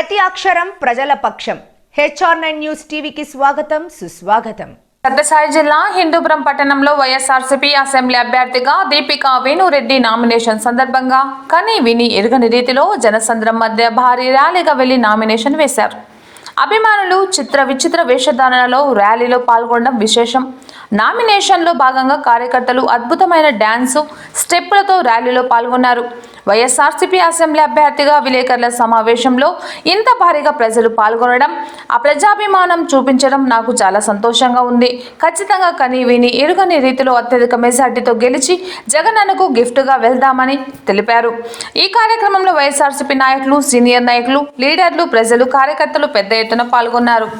ప్రతి అక్షరం ప్రజల పక్షం. HR9 న్యూస్ టీవీకి స్వాగతం, సుస్వాగతం. సత్యసాయి జిల్లా హిందూపురం పట్టణంలో వైఎస్ఆర్సీపీ అసెంబ్లీ అభ్యర్థిగా దీపికా వేణురెడ్డి నామినేషన్ సందర్భంగా కని విని ఎరుగని రీతిలో జనసంద్రం మధ్య భారీ ర్యాలీగా వెళ్లి నామినేషన్ వేశారు. అభిమానులు చిత్ర విచిత్ర వేషధారణలో ర్యాలీలో పాల్గొనడం విశేషం. నామినేషన్లో భాగంగా కార్యకర్తలు అద్భుతమైన డ్యాన్సు స్టెప్పులతో ర్యాలీలో పాల్గొన్నారు. వైఎస్ఆర్సీపీ అసెంబ్లీ అభ్యర్థిగా విలేకరుల సమావేశంలో ఇంత భారీగా ప్రజలు పాల్గొనడం, ఆ ప్రజాభిమానం చూపించడం నాకు చాలా సంతోషంగా ఉంది. ఖచ్చితంగా కని విని ఎరుగని రీతిలో అత్యధిక మెజార్టీతో గెలిచి జగనన్నకు గిఫ్ట్గా వెళ్దామని తెలిపారు. ఈ కార్యక్రమంలో వైఎస్ఆర్సీపీ నాయకులు, సీనియర్ నాయకులు, లీడర్లు, ప్రజలు, కార్యకర్తలు పెద్ద ఎత్తున పాల్గొన్నారు.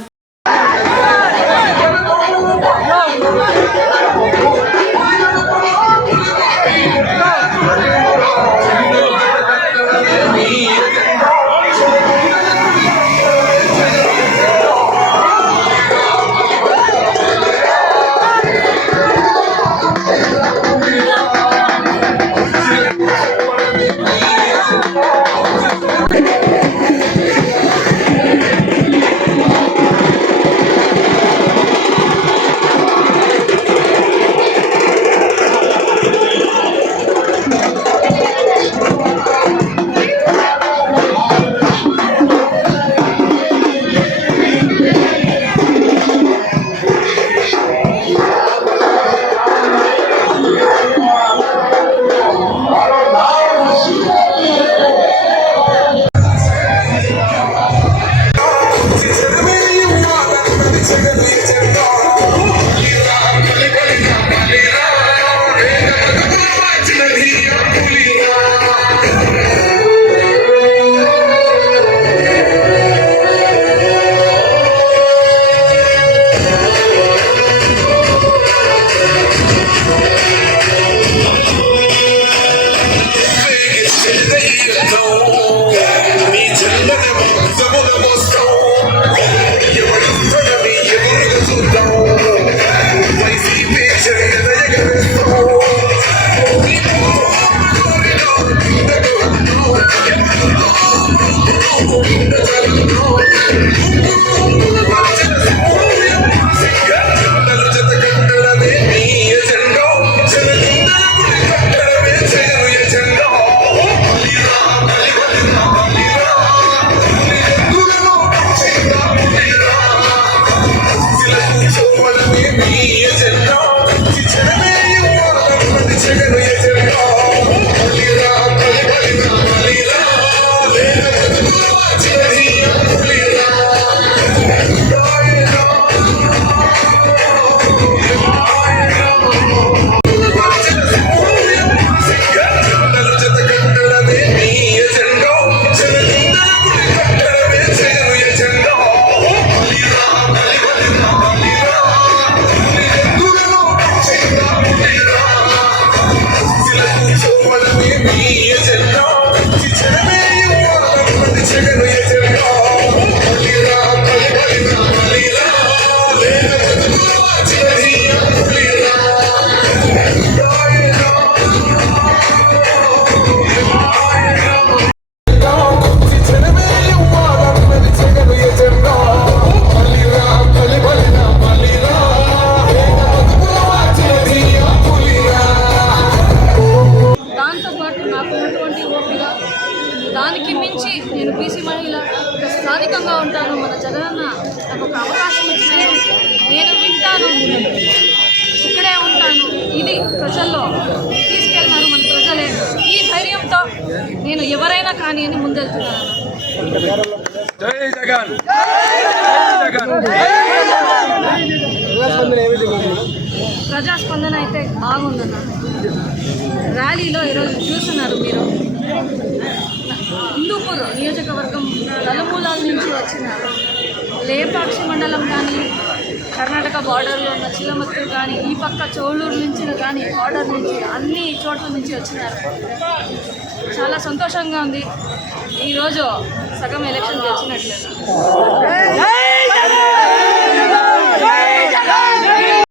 దానికి మించి నేను బీసీ మహిళ స్థానికంగా ఉంటాను. మన జగనన్న నాకు ఒక అవకాశం ఇచ్చినారు. నేను వింటాను, ఇక్కడే ఉంటాను. ఇది ప్రజల్లో తీసుకెళ్ళినారు మన ప్రజలే. ఈ ధైర్యంతో నేను ఎవరైనా కానీ అని ముందెళ్తున్నాను. ప్రజాస్పందన అయితే బాగుందన్న. ర్యాలీలో ఈరోజు చూస్తున్నారు మీరు, హిందూపూర్ నియోజకవర్గం నలుమూలాల నుంచి వచ్చిన లేపాక్షి మండలం కానీ, కర్ణాటక బార్డర్లో ఉన్న చిలమత్తూరు కానీ, ఈ పక్క చోళూరు నుంచి కానీ, బార్డర్ నుంచి అన్ని చోట్ల నుంచి వచ్చినారు. చాలా సంతోషంగా ఉంది. ఈరోజు సగం ఎలక్షన్ గెలిచినట్లేదు.